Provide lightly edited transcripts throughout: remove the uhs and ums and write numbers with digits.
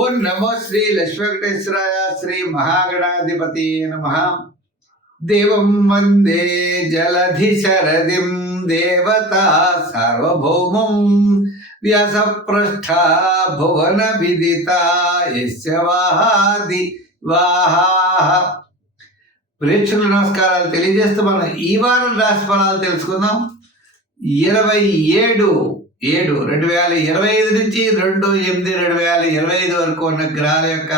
ఓం నమో శ్రీ లక్ష్మీ వెంకటేశ్వరాయ శ్రీ మహాగణాధిపతి నమః. దేవం వందే జలధి శరదిం దేవతా సార్వభౌమం వ్యాసపృష్ఠ భువన విదిత యస్య వాహాది వాహాః. ప్రేక్షకుల నమస్కారాలు తెలియజేస్తూ మనం ఈ వారం రాశి ఫలాలు తెలుసుకుందాం. 27/7/2025 నుంచి 2/8/2025 వరకు ఉన్న గ్రహాల యొక్క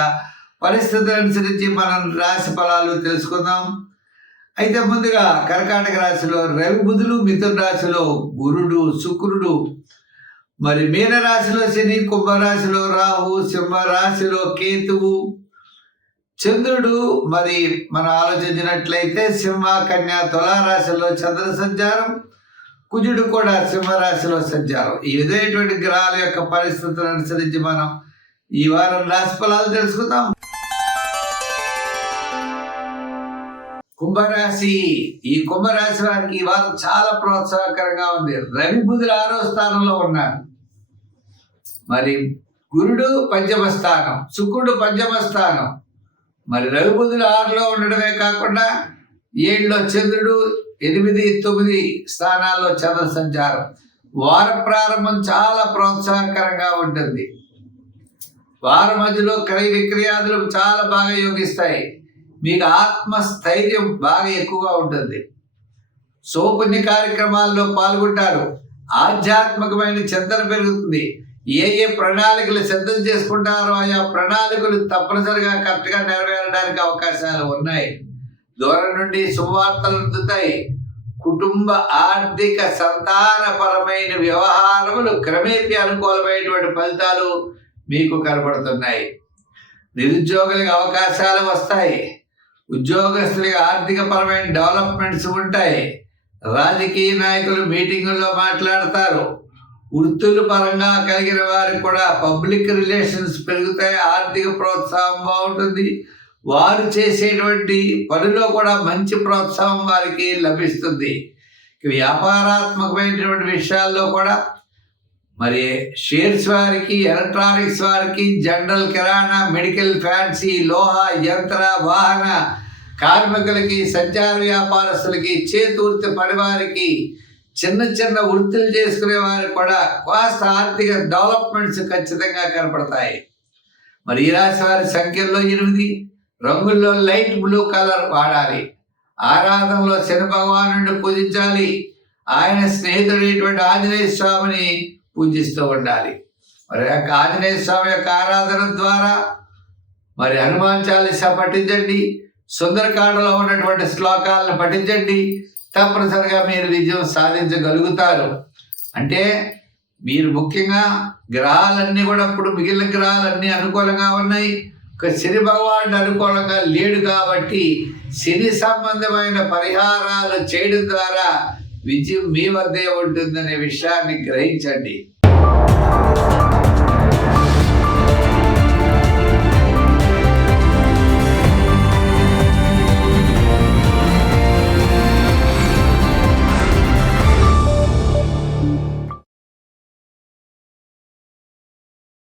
పరిస్థితులు అనుసరించి మనం రాశి ఫలాలు తెలుసుకుందాం. అయితే ముందుగా కర్కాటక రాశిలో రవి బుధులు, మిథున రాశిలో గురుడు శుక్రుడు, మరి మీన రాశిలో శని, కుంభరాశిలో రాహు, సింహ రాశిలో కేతువు, చంద్రుడు మరి మనం ఆలోచించినట్లయితే సింహ, కన్య, తులారాశిలో చంద్ర సంచారం, కుజుడు కూడా సింహరాశిలో సంచారం. ఈ విధమైనటువంటి గ్రహాల యొక్క పరిస్థితులను అనుసరించి మనం ఈ వారం రాశి ఫలాలు తెలుసుకుందాం. కుంభరాశి. ఈ కుంభరాశి వారికి ఈ వారం చాలా ప్రోత్సాహకరంగా ఉంది. రవి బుధులు 6వ స్థానంలో ఉన్నారు. మరి గురుడు పంచమ స్థానం, శుక్రుడు పంచమ స్థానం. మరి రవి బుధులు 6లో ఉండడమే కాకుండా 7లో చంద్రుడు, 8, 9 స్థానాల్లో చంద్ర సంచారం. వార ప్రారంభం చాలా ప్రోత్సాహకరంగా ఉంటుంది. వారం మధ్యలో క్రయ విక్రయాదులు చాలా బాగా యోగిస్తాయి. మీకు ఆత్మస్థైర్యం బాగా ఎక్కువగా ఉంటుంది. సౌపుణ్య కార్యక్రమాల్లో పాల్గొంటారు. ఆధ్యాత్మికమైన చింతన పెరుగుతుంది. ఏ ప్రణాళికలు సిద్ధం చేసుకుంటారో ఆయా ప్రణాళికలు తప్పనిసరిగా కరెక్ట్గా నెరవేరడానికి అవకాశాలు ఉన్నాయి. దూరం నుండి శుభవార్తలు అందుతాయి. కుటుంబ ఆర్థిక సంతానపరమైన వ్యవహారములు క్రమేపీ అనుకూలమైనటువంటి ఫలితాలు మీకు కనబడుతున్నాయి. నిరుద్యోగులకు అవకాశాలు వస్తాయి. ఉద్యోగస్తులకి ఆర్థిక పరమైన డెవలప్మెంట్స్ ఉంటాయి. రాజకీయ నాయకులు మీటింగుల్లో మాట్లాడతారు. వృత్తుల పరంగా కలిగిన వారికి కూడా పబ్లిక్ రిలేషన్స్ పెరుగుతాయి. ఆర్థిక ప్రోత్సాహం బాగుంటుంది. వారు చేసేటువంటి పనిలో కూడా మంచి ప్రోత్సాహం వారికి లభిస్తుంది. వ్యాపారాత్మకమైనటువంటి విషయాల్లో కూడా మరి షేర్స్ వారికి, ఎలక్ట్రానిక్స్ వారికి, జనరల్ కిరాణా, మెడికల్, ఫ్యాన్సీ, లోహ, యంత్ర, వాహన కార్మికులకి, సంచార వ్యాపారస్తులకి, చేతివృత్తి పనివారికి, చిన్న చిన్న వృత్తులు చేసుకునే వారికి కూడా కాస్త ఆర్థిక డెవలప్మెంట్స్ ఖచ్చితంగా కనపడతాయి. మరి ఈ రాశి వారి సంఖ్యల్లో 8, రంగుల్లో లైట్ బ్లూ కలర్ వాడాలి. ఆరాధనలో శని భగవానుడిని పూజించాలి. ఆయన స్నేహితుడైనటువంటి ఆంజనేయ స్వామిని పూజిస్తూ ఉండాలి. మరి ఆంజనేయ స్వామి యొక్క ఆరాధన ద్వారా మరి హనుమాన్ చాలీసా పఠించండి. సుందరకాండలో ఉన్నటువంటి శ్లోకాలను పఠించండి. తప్పనిసరిగా మీరు విజయం సాధించగలుగుతారు. అంటే మీరు ముఖ్యంగా గ్రహాలన్నీ కూడా ఇప్పుడు మిగిలిన గ్రహాలన్నీ అనుకూలంగా ఉన్నాయి. శని భగవానుడు అనుకూలంగా లేడు కాబట్టి శని సంబంధమైన పరిహారాలు చేయడం ద్వారా విజయం మీ వద్దే ఉంటుందనే విషయాన్ని గ్రహించండి.